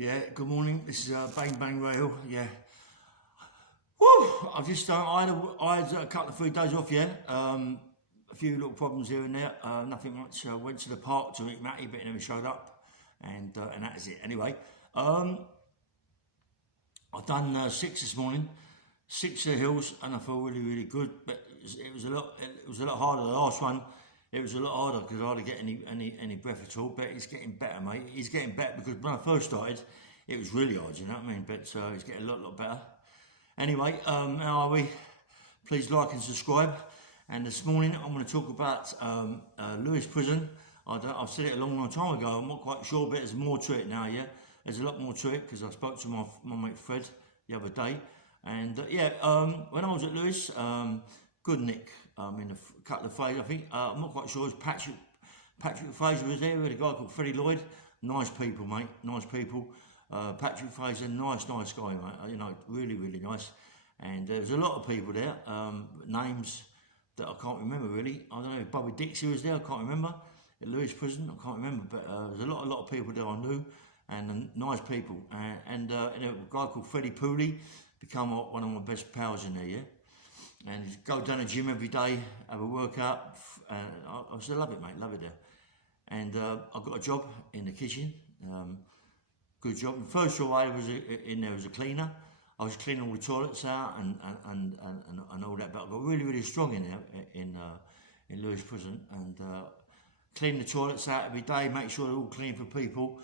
Yeah, good morning. This is Bang Bang Rail. Yeah. Woo! I've just I had a couple of 3 days off. Yeah. A few little problems here and there. Nothing much. Went to the park to meet Matty, but he never showed up, and that's it. Anyway, I've done 6 this morning, 6 hills, and I feel really good. But it was a lot harder. The last one, it was a lot harder because I hardly get any breath at all. But it's getting better, mate. It's getting better because when I first started, it was really hard. You know what I mean? But it's getting a lot better. Anyway, how are we? Please like and subscribe. And this morning I'm going to talk about Lewes Prison. I've said it a long time ago. I'm not quite sure, but there's more to it now. Yeah, there's a lot more to it because I spoke to my mate Fred the other day, and when I was at Lewes, good Nick in a couple of phases. I think I'm not quite sure. It was Patrick Fraser was there with a guy called Freddie Lloyd. Nice people, mate. Nice people. Patrick Fraser, nice guy, mate. You know, really nice. And there was a lot of people there. Names that I can't remember really. I don't know if Bobby Dixie was there. I can't remember. At Lewes Prison, I can't remember. But there's a lot of people there I knew, and nice people. And a guy called Freddie Pooley become one of my best pals in there. Yeah. And go down to the gym every day, have a workout. I still love it, mate. Love it there. And I got a job in the kitchen. Good job. The first job I was in there as a cleaner. I was cleaning all the toilets out and all that. But I got really strong in there in Lewes Prison, and clean the toilets out every day, make sure they're all clean for people.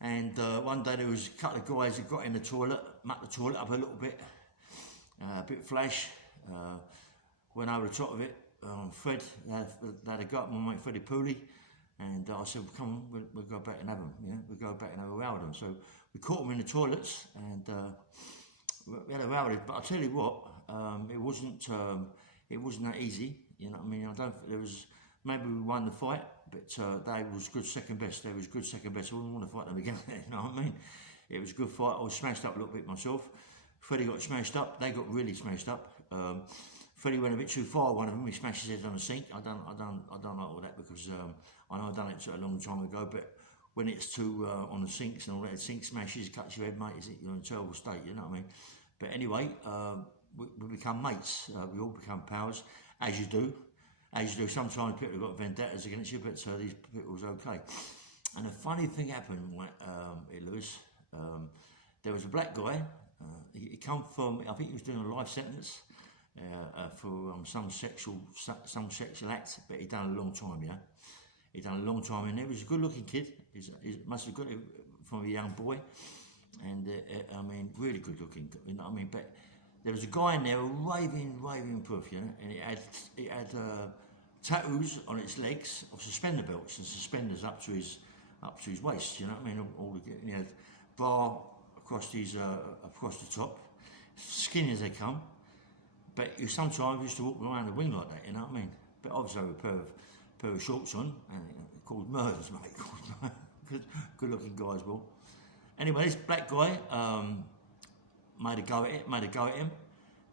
And one day there was a couple of guys that got in the toilet, mucked the toilet up a little bit, a bit flash. Went over the top of it. Fred, they had a go at my mate Freddie Pooley. And I said, well, come on, we'll go back and have them. Yeah, we'll go back and have a row with them. So we caught them in the toilets, and we had a row with it. But I tell you what, it wasn't that easy. You know what I mean? I don't. There was maybe we won the fight, but they was good second best. They was good second best. I wouldn't want to fight them again. You know what I mean? It was a good fight. I was smashed up a little bit myself. Freddie got smashed up. They got really smashed up. Freddie went a bit too far. One of them, he smashed his head on the sink. I don't like all that because I know I've done it a long time ago. But when it's too on the sinks and all that, sink smashes, cuts your head, mate. You're in a terrible state. You know what I mean? But anyway, we become mates. We all become pals, as you do. Sometimes people have got vendettas against you, but these people was okay. And a funny thing happened at Lewes. There was a black guy. He come from, I think he was doing a life sentence. For some sexual act, but he done a long time. Yeah, he done a long time, and he was a good-looking kid. He must have got it from a young boy, and I mean, really good-looking. You know what I mean? But there was a guy in there raving proof, you know, and it had tattoos on its legs of suspender belts and suspenders up to his waist. You know what I mean? All the, he had bra across the top, skinny as they come. But you sometimes used to walk around the wing like that, you know what I mean? But obviously with a pair of shorts on, and called murders, mate. Good looking guy as well. Anyway, this black guy made a go at him,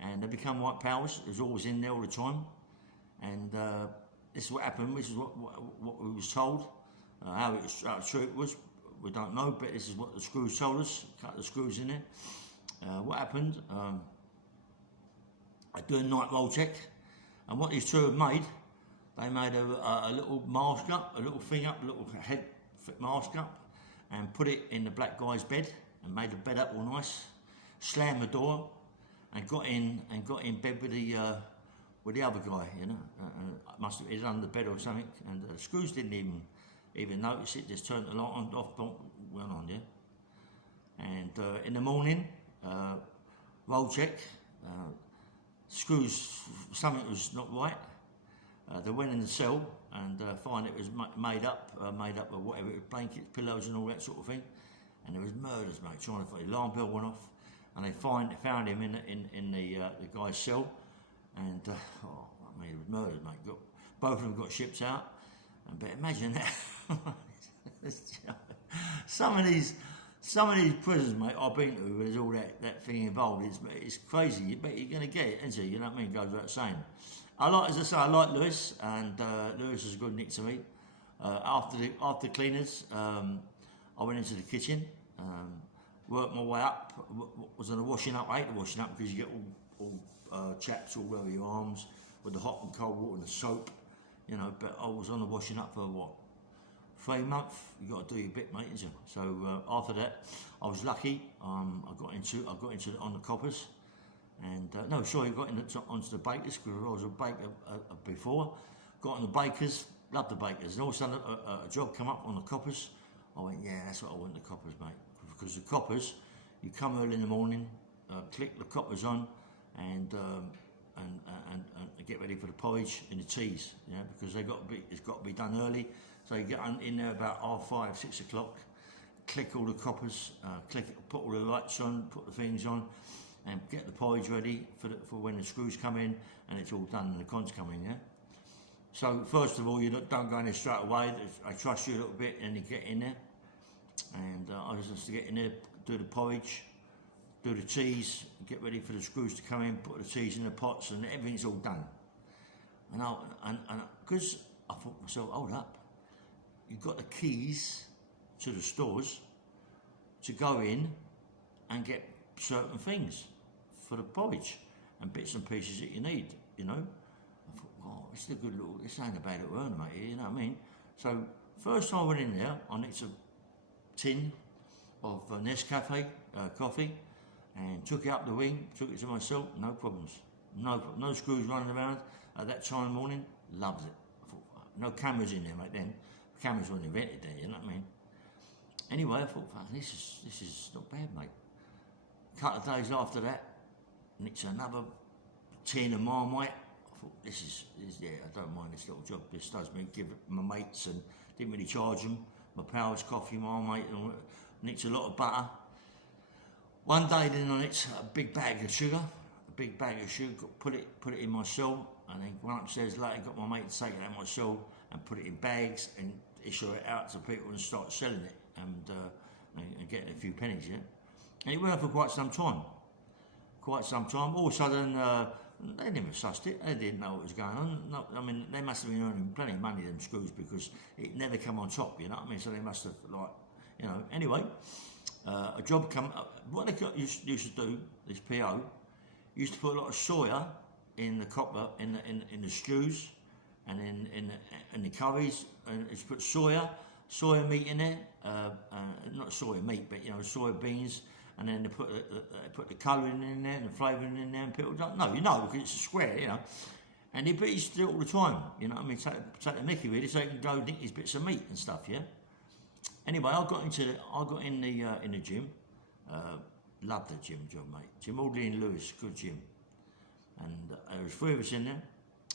and they become white pals. He was always in there all the time, and this is what happened. This is what we was told. How true it was, we don't know, but this is what the screws told us. A couple of screws in there. What happened? I do a night roll check, and what these two have made, they made a little mask up, a little thing up, a little head mask up, and put it in the black guy's bed, and made the bed up all nice, slammed the door, and got in bed with the other guy, you know. Must have been under the bed or something, and the screws didn't even notice it. Just turned the light on, off, went on, yeah. And in the morning, roll check. Screws, something was not right. They went in the cell and find it was made up of whatever, blankets, pillows, and all that sort of thing. And there was murders, mate. Trying to find the alarm bell went off, and they found him in the guy's cell. And I mean, it was murders, mate. Both of them got shipped out. But imagine that. Some of these prisons, mate, I've been to, there's all that thing involved. It's crazy, but you're going to get it, isn't it? You know what I mean? Goes without saying. As I say, I like Lewes, and Lewes is a good nick to me. After cleaners, I went into the kitchen. worked my way up. Was on the washing up. I hate the washing up because you get all chaps all over your arms with the hot and cold water and the soap, you know. But I was on the washing up for what, 3 months. You got to do your bit, mate, isn't you? So after that, I was lucky. I got into on the coppers, and no, sorry, I got onto the bakers because I was a baker before. Got on the bakers, loved the bakers, and all of a sudden a job come up on the coppers. I went, yeah, that's what I want, the coppers, mate. Because the coppers, you come early in the morning, click the coppers on, and get ready for the porridge and the teas, yeah, because it's got to be done early. So you get in there about 5:30, 6 o'clock, click all the coppers, put all the lights on, put the things on, and get the porridge ready for when the screws come in and it's all done and the cons come in, yeah. So first of all, you don't go in there straight away. I trust you a little bit, and you get in there. And I was just to get in there, do the porridge, do the teas, get ready for the screws to come in, put the teas in the pots, and everything's all done. And because I thought to myself, hold up, you've got the keys to the stores to go in and get certain things for the porridge and bits and pieces that you need, you know. I thought, wow, this ain't a bad little earner, mate, you know what I mean? So first I went in there, I nicked a tin of Nescafe coffee and took it up the wing, took it to myself, no problems. No screws running around at that time of morning, loved it. I thought, no cameras in there, mate, then. Cameras weren't invented then, you know what I mean? Anyway, I thought, this is not bad, mate. A couple of days after that, nicked another tin of Marmite. I thought, this is yeah, I don't mind this little job. This does me, give it my mates, and didn't really charge them. My Powers coffee, Marmite, and all, nicked a lot of butter. One day then I nicked a big bag of sugar, put it in my cell, and then went upstairs later, got my mate to take it out of my cell and put it in bags and issue it out to people and start selling it and getting a few pennies, yeah. And it went for quite some time. All of a sudden, they never sussed it. They didn't know what was going on. No, I mean, they must have been earning plenty of money, them screws, because it never come on top, you know what I mean? So they must have, like, you know. Anyway, a job come up. What they used to do, this PO, used to put a lot of soya in the copper, in the stews, and in the curries, and it's put soya meat in there, not soya meat, but you know, soya beans, and then they put the colouring in there and the flavouring in there, and people don't know, you know, because it's a square, you know. And he used to do it all the time, you know what I mean, take the mickey with it, so he can go nick his bits of meat and stuff, yeah. Anyway, I got in the gym, loved the gym job, mate. Jim Audley and Lewis, good gym, and there was 3 of us in there.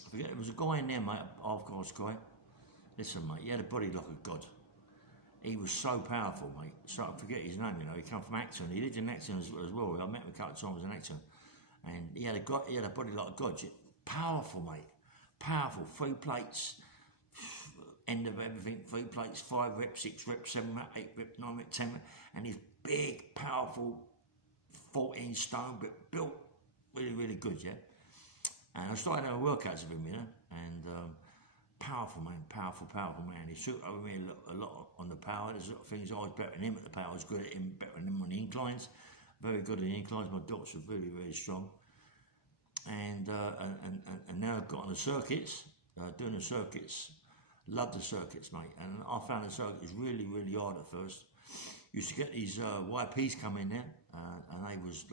I forget, there was a guy in there, mate, half-caste guy. Listen, mate, he had a body like a god. He was so powerful, mate. So I forget his name, you know. He come from Acton. He lived in Acton as well. I met him a couple of times in Acton, and he had a body like a god. Powerful, mate. Powerful. 3 plates. End of everything. 3 plates. 5 reps, 6 reps, 7 reps, 8 reps, 9 reps, 10 reps, and he's big, powerful, 14 stone, but built really, really good, yeah. And I started having workouts with him, you know, and powerful man. He took over me a lot on the power. There's a lot of things I was better than him at the power. I was good at him, better than him on the inclines. Very good at the inclines. My delts were really, really strong. And now I've got on the circuits, doing the circuits. Love the circuits, mate. And I found the circuits really, really hard at first. Used to get these YPs come in there, and they was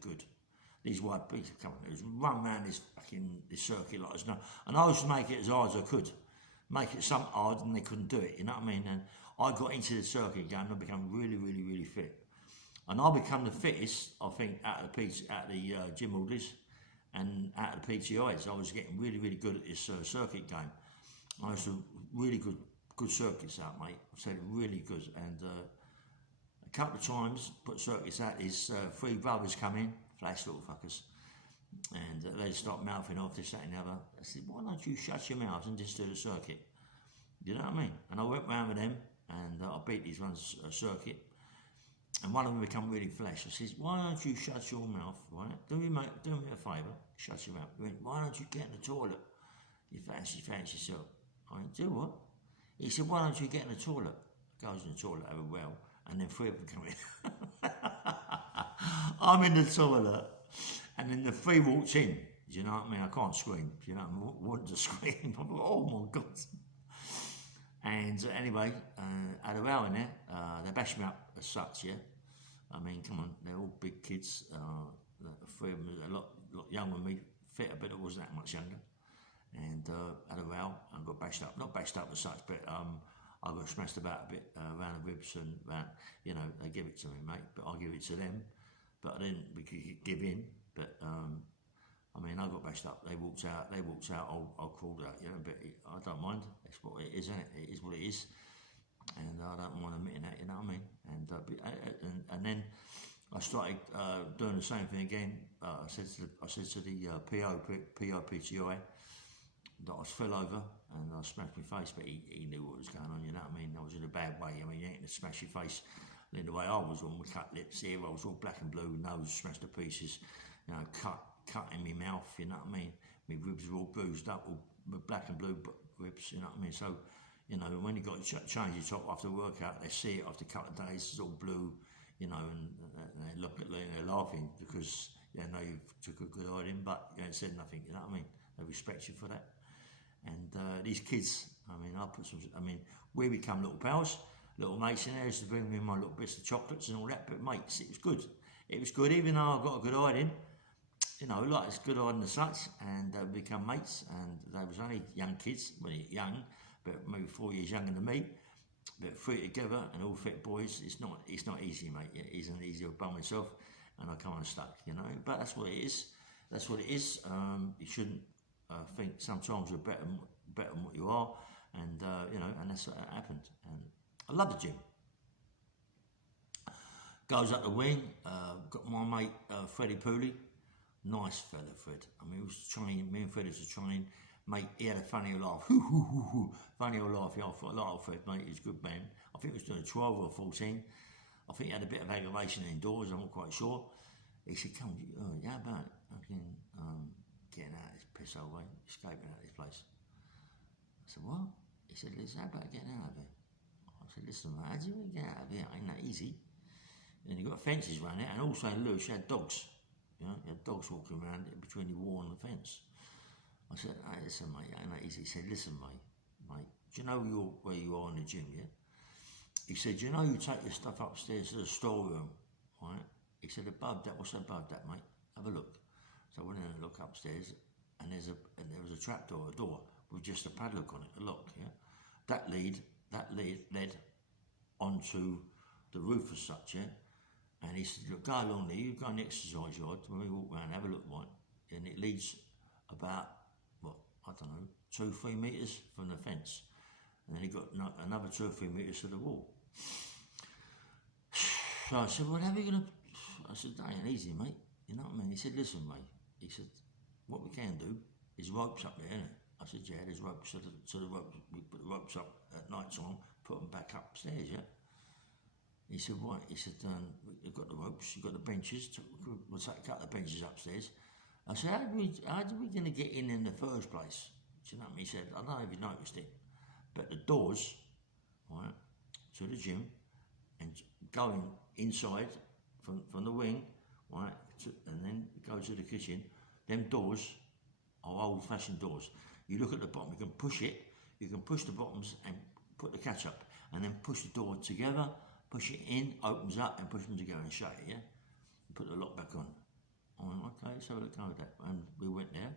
good. These white beats have come. It was run around this circuit like this. And I used to make it as hard as I could. Make it something hard, and they couldn't do it, you know what I mean? And I got into the circuit game and I became really, really, really fit. And I become the fittest, I think, out of the gym orders and out of the PTIs. I was getting really, really good at this circuit game. I used to really good circuits out, mate. I said really good. And a couple of times, put circuits out, these 3 brothers come in, flash little fuckers, and they start mouthing off this, that and the other. I said, why don't you shut your mouth and just do the circuit? You know what I mean? And I went round with them, and I beat these ones circuit, and one of them become really flash. I says, why don't you shut your mouth, right? Do me a favour, shut your mouth. He went, why don't you get in the toilet? You fancy yourself. I went, do what? He said, why don't you get in the toilet? Goes in the toilet, have a well, and then 3 of them come in. I'm in the toilet, and then the 3 walks in. Do you know what I mean? I can't scream. Do you know what I mean? I wanted to scream. I thought, oh my God. And anyway, had a row in there. They bashed me up as such, yeah. I mean, come on, they're all big kids. The 3 of them are a lot younger than me, fitter, but I wasn't that much younger. And had a row and got bashed up. Not bashed up as such, but I got smashed about a bit around the ribs and around, you know, they give it to me, mate, but I give it to them. But I didn't give in. But I mean, I got bashed up. They walked out. I crawled out. You know, but I don't mind. That's what it is, isn't it? It is what it is, and I don't mind admitting that. You know what I mean? And then I started doing the same thing again. I said to the POPTI that I fell over and I smashed my face, but he knew what was going on. You know what I mean? I was in a bad way. I mean, you ain't gonna smash your face in the way I was on with cut lips here. I was all black and blue, nose smashed to pieces. You know, cut in my mouth, you know what I mean? My ribs were all bruised up, all black and blue ribs, you know what I mean? So, you know, when you got to change your top after workout, they see it after a couple of days, it's all blue, you know, and they look at you and they're laughing because they know you took a good hiding, but you ain't said nothing, you know what I mean? They respect you for that. And these kids, we become little pals, little mates in there, used to bring me my little bits of chocolates and all that, but mates, it was good. It was good, even though I got a good hiding. You know, like it's good hiding as such, and we become mates, and they was only young kids, well, young, but maybe 4 years younger than me, but 3 together and all fit boys. It's not easy, mate. It isn't easy by myself, and I come unstuck, you know. But that's what it is. That's what it is. You shouldn't think sometimes you're better than what you are, and you know, and that's what happened. And I love the gym. Goes up the wing. Got my mate Freddie Pooley. Nice fella, Fred. I mean, he was trying, me and Fred was trying, mate, he had a funny old laugh. Funny old laugh, yeah, I thought, I like Fred, mate, he's a good man. I think he was doing 12 or 14. I think he had a bit of aggravation indoors, I'm not quite sure. He said, come on, how about getting out of this piss hole, way, escaping out of this place? I said, what? He said, listen, how about getting out of here? I said, listen, mate, how do you get out of here? Ain't that easy. And you got fences around it, and also Lewis had dogs. You know, you had dogs walking around between the wall and the fence. I said, hey, listen, mate, ain't that easy? He said, listen, mate, do you know where you are in the gym, yeah? He said, you know you take your stuff upstairs to the storeroom, right? He said, above that, what's above that, mate? Have a look. So I went in and looked upstairs, and there was a trapdoor, a door, with just a padlock on it, a lock, yeah? That led onto the roof as such, yeah? And he said, look, go along there, you go in the exercise yard, when we walk around, have a look, right? And it leads about, what, I don't know, 2-3 metres from the fence. And then he got another 2 or 3 metres to the wall. So I said, well, how are we going to, I said, that ain't easy, mate. You know what I mean? He said, listen, mate. He said, what we can do is ropes up there, innit? I said, yeah, there's ropes. So the ropes, we put the ropes up at night time, put them back upstairs, yeah? He said, right, he said, you've got the ropes, you've got the benches, we'll take a couple of benches upstairs. I said, how are we going to get in the first place? Do you know what I mean? He said, I don't know if you noticed it, but the doors, right, to the gym, and going inside from the wing, right, and then go to the kitchen, them doors are old-fashioned doors. You look at the bottom, you can push it, you can push the bottoms and put the catch up, and then push the door together, push it in, opens up, and push them together and shut it, yeah? And put the lock back on. I went, okay, so let's go with that. And we went there.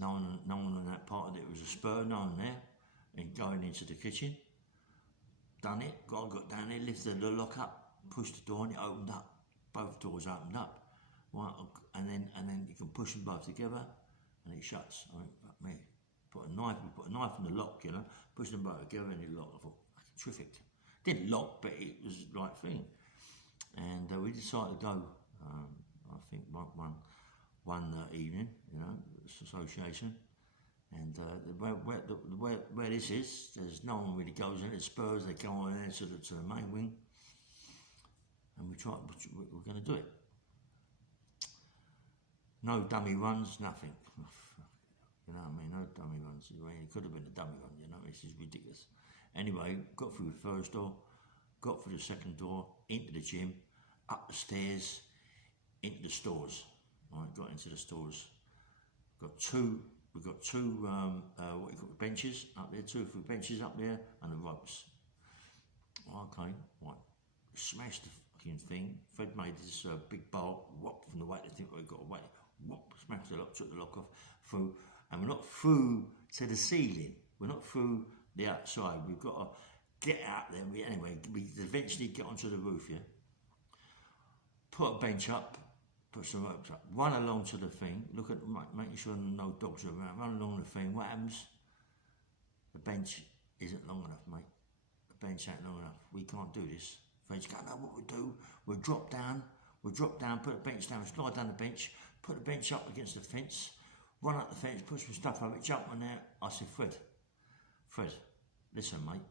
No one on that part of it was a spur, no one there. And going into the kitchen, done it, got down there, lifted the lock up, pushed the door, and it opened up. Both doors opened up. Right, and then you can push them both together, and it shuts. I went, fuck me. We put a knife in the lock, you know, push them both together, and it locked. I thought, terrific. Didn't lock, but it was the right thing. And we decided to go, I think, one evening, you know, association. And where this is, there's no one really goes in. It's Spurs, they go on there to the main wing. And we're going to do it. No dummy runs, nothing. You know what I mean? No dummy runs. It could have been a dummy run, you know, this is ridiculous. Anyway, got through the first door, got through the second door, into the gym, up the stairs, into the stores. Right, got into the stores. We've got two what you call benches up there, 2 or 3 benches up there, and the ropes. Okay, right. Smashed the fucking thing. Fred made this big bowl, whop from the weight. I think we got a weight, whop, smashed the lock, took the lock off, through, and we're not through to the ceiling. We're not through the outside. We've got to get out there. Anyway, we eventually get onto the roof, yeah. Put a bench up, put some ropes up, run along to the thing, look at making sure no dogs are around, run along the thing. What happens? The bench isn't long enough, mate. The bench ain't long enough. We can't do this. Fred's going, no, what we'll do, we'll drop down, put the bench down, slide down the bench, put the bench up against the fence, run up the fence, put some stuff over it, jump on there. I said, Fred, listen, mate,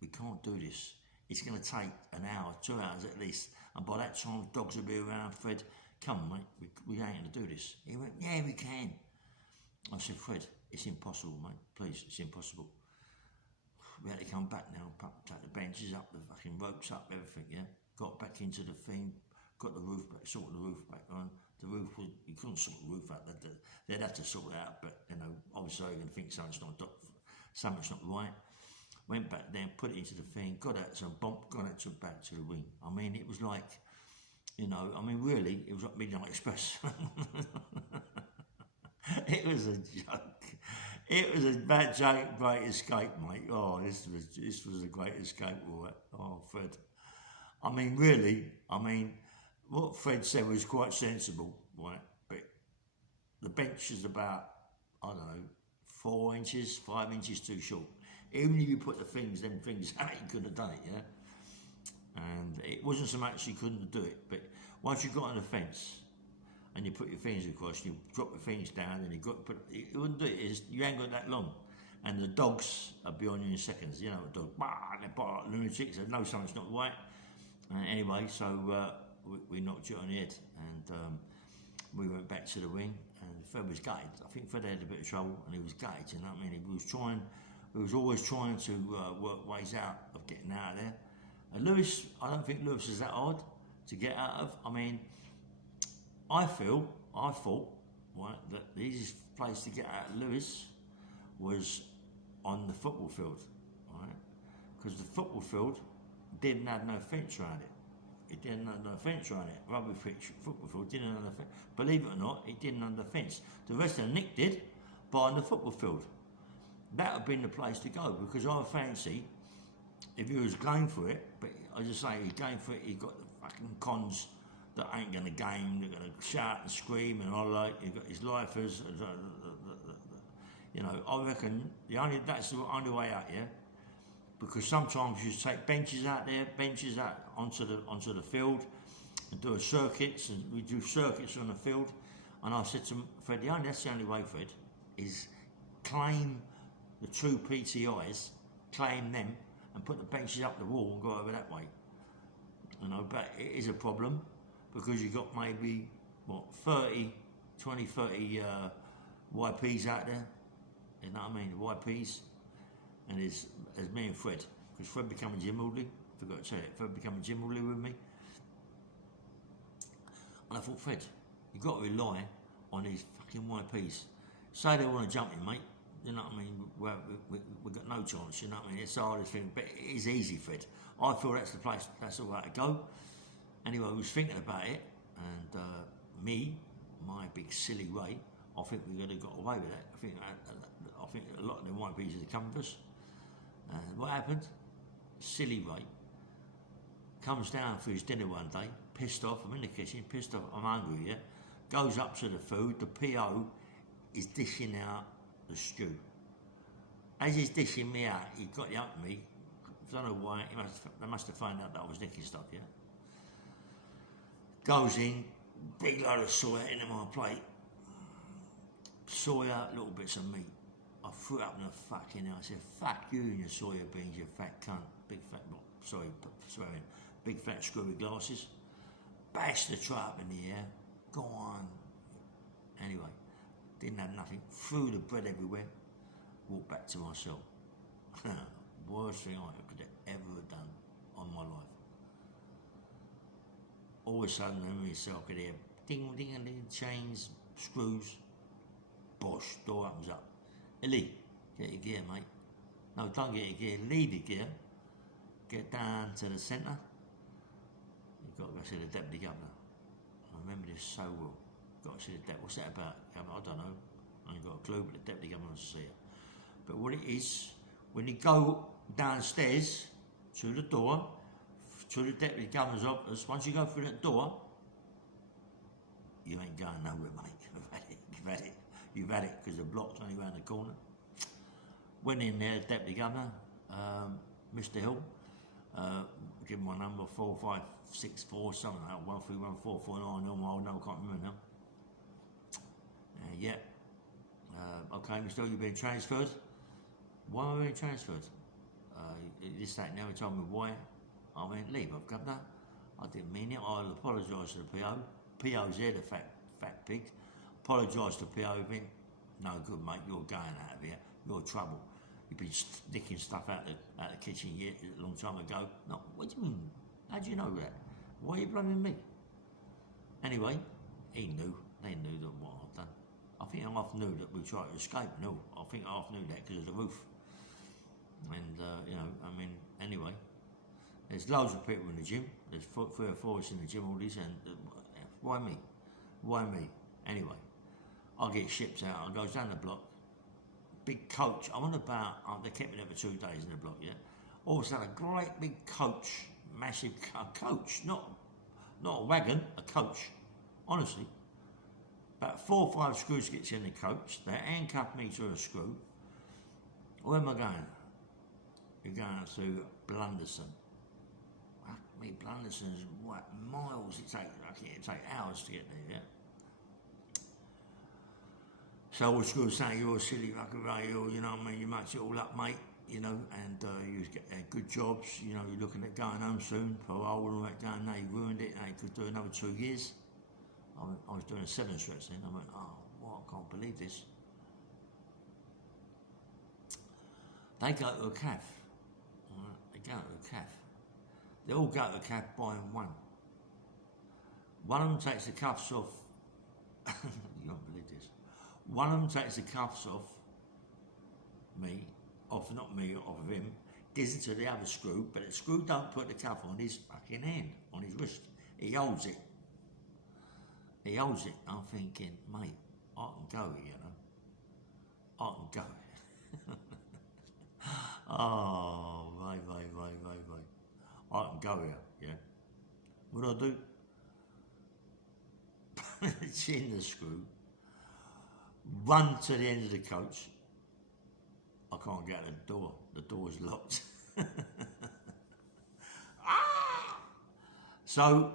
we can't do this. It's going to take an hour, 2 hours at least, and by that time dogs will be around. Fred, come on, mate, we ain't going to do this. He went, yeah, we can. I said, Fred, it's impossible, mate, please, it's impossible. We had to come back now, take the benches up, the fucking ropes up, everything, yeah. Got back into the thing, got the roof back, sorted the roof back on. The roof, you couldn't sort the roof out, they'd have to sort it out, but, you know, obviously you're going to think something's not right. Went back there, put it into the thing, got out some bump, got out back to the wing. I mean, it was like, you know, I mean, really, it was like Midnight Express. It was a joke. It was a bad joke, great escape, mate. Oh, this was a great escape, all right. Oh, Fred. I mean, really, what Fred said was quite sensible, right? But the bench is about, I don't know, 4 inches, 5 inches too short. Even if you put them things out, you couldn't have done it, yeah? And it wasn't so much you couldn't do it, but once you got on the fence and you put your fingers across, you drop the things down, and you wouldn't do it. You ain't got that long. And the dogs are beyond you in seconds. You know, the dogs, they bark like lunatics, they know something's not right. Anyway, so we knocked it on the head, and we went back to the wing, and Fred was gutted. I think Fred had a bit of trouble, and he was gutted, you know what I mean? He was always trying to work ways out of getting out of there. And Lewis, I don't think Lewis is that hard to get out of. I mean, I thought, right, that the easiest place to get out of Lewis was on the football field, right? Because the football field didn't have no fence around it. It didn't have no fence around it. Rugby football field didn't have no fence. Believe it or not, it didn't have the fence. The rest of the Nick did, but on the football field. That would have been the place to go, because I fancy, if he was going for it, but I just say he's going for it, he's got the fucking cons that ain't going to game, they're going to shout and scream and all that. He's got his lifers, you know. I reckon that's the only way out, yeah. Because sometimes you take benches out onto the field and do circuits, and we do circuits on the field. And I said to him, Fred, that's the only way, Fred, is claim the true PTIs, claim them, and put the benches up the wall and go over that way. You know, but it is a problem, because you've got maybe, 30 YPs out there, you know what I mean, YPs, and there's me and Fred, because Fred became a gym orderly, forgot to say it, Fred became a gym orderly with me, and I thought, Fred, you've got to rely on these fucking YPs. Say they want to jump in, mate, you know what I mean, we've got no chance, you know what I mean, it's the hardest thing, but it is easy, Fred. I feel that's the place, that's the way to go. Anyway, I was thinking about it, and my big silly Ray, I think we could have got away with that. I think a lot of them YPs have come with us. And what happened? Silly Ray comes down for his dinner one day, pissed off. I'm in the kitchen, pissed off. I'm hungry, yeah. Goes up to the food. The PO is dishing out the stew. As he's dishing me out, he got the up to me. I don't know why. They must have found out that I was nicking stuff, yeah. Goes in, big load of soya into my plate. Soya, little bits of meat. I threw it up in the fucking house. I said, fuck you and your soya beans, you fat cunt. Big fat, swearing, big fat screwy glasses. Bashed the tray up in the air. Go on. Anyway, didn't have nothing. Threw the bread everywhere. Walked back to my cell. Worst thing I could have ever done. on my life. All of a sudden, I could hear ding, ding, ding, chains, screws, bosh, door opens up. Ellie, get your gear, mate. No, don't get your gear, leave your gear. Get down to the centre. You've got to go see the Deputy Governor. I remember this so well. Got to see the Deputy. What's that about? I don't know. I ain't got a clue, but the Deputy Governor wants to see it. But what it is, when you go downstairs to the door, to the Deputy Governor's office, once you go through that door, you ain't going nowhere, mate. You've had it, because the block's only round the corner. Went in there, Deputy Governor, Mr. Hill, give him my number, 4564, something like that, 131449, no, I can't remember now. Yeah. Okay, Mr. Hill, you've been transferred. Why am I being transferred? This, that, now he told me why. I went, leave off, Governor. I didn't mean it. I'll apologise to the PO. PO's there, the fat pig. Apologise to PO. Went, no good, mate. You're going out of here. You're trouble. You've been sticking stuff out the kitchen yet a long time ago. No, what do you mean? How do you know that? Why are you blaming me? Anyway, he knew. They knew that what I've done. I think I half knew that we tried to escape. No, I think I half knew that because of the roof. And, anyway, there's loads of people in the gym. There's 3 or 4 of us in the gym, all these, and why me? Why me? Anyway, I get shipped out. I goes down the block. Big coach. I'm on about, they kept me there for 2 days in the block, yeah? All of a sudden, a great big coach, massive coach, not a wagon, a coach, honestly. About 4 or 5 screws gets in the coach. They handcuff me to a screw. Where am I going? You're going to Blunderson. Fuck me, Blunderson's what miles it take hours to get there, yeah? So all the screws saying, you're a silly fucker, you know what I mean, you much it all up, mate, you know, and you get good jobs, you know, you're looking at going home soon, parole and all that going, now you ruined it, now you could do another 2 years. I was doing a 7 stretch then. I went, oh, what? I can't believe this. They go to a cafe. Right? They go to a cafe. They all go to a cafe buying one. One of them takes the cuffs off. You don't believe this. One of them takes the cuffs off me, off of him, gives it to the other screw, but the screw don't put the cuff on his fucking hand, on his wrist. He holds it. I'm thinking, mate, I can go, you know. I can go. Oh, right. I can go here, yeah. What do I do? Chin the screw, run to the end of the coach. I can't get to the door. The door's locked. So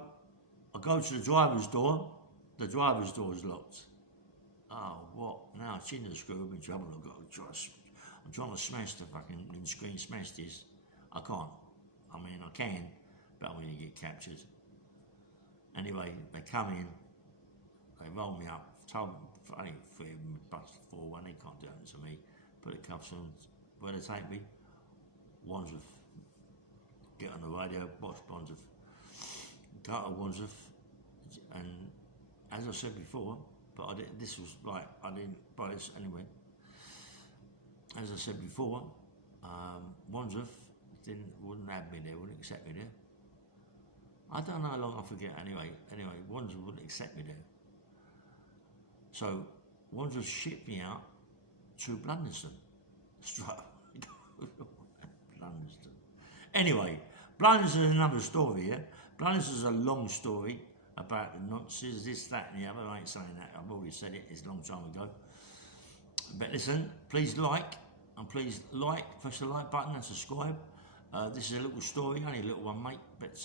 I go to the driver's door. The driver's door is locked. Oh, what? Now it's in the screw. I'm in trouble. I'm trying to smash the fucking windscreen, smash this. I can't. I mean, I can, but I'm going to get captured. Anyway, they come in. They roll me up. Told them, I think 4-1, they can't do that to me. Put the cuffs on. Where they take me? Wandsworth. Get on the radio, watch Wandsworth. Go to Wandsworth. And as I said before, but I didn't, this was like, I didn't buy this anyway. As I said before, Wandsworth wouldn't have me there, wouldn't accept me there. I don't know how long, I forget, anyway, Wandsworth wouldn't accept me there. So, Wandsworth shipped me out to Blunderson. Blunderson. Anyway, Blunderson is another story, yeah? Blunderson is a long story about the nonsense, this, that, and the other. I ain't saying that, I've already said it, it's a long time ago. But listen, please like, press the like button and subscribe. This is a little story, only a little one, mate, but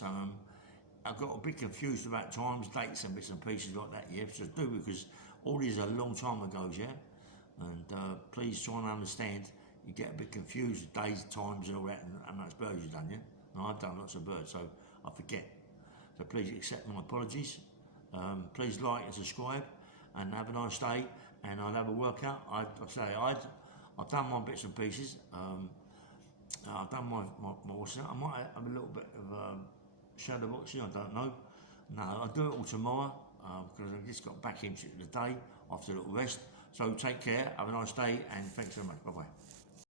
I got a bit confused about times, dates and bits and pieces like that, yeah, so do, because all these are a long time ago, yeah, and please try and understand, you get a bit confused with days, times and all that, and how much birds you've done, yeah? No, I've done lots of birds, so I forget. So please accept my apologies. Please like and subscribe, and have a nice day, and I'll have a workout. I've done my bits and pieces. I've done my what's I might have a little bit of shadow boxing, I don't know. No, I'll do it all tomorrow because I've just got back into it today after a little rest. So take care, have a nice day, and thanks so much. Bye bye.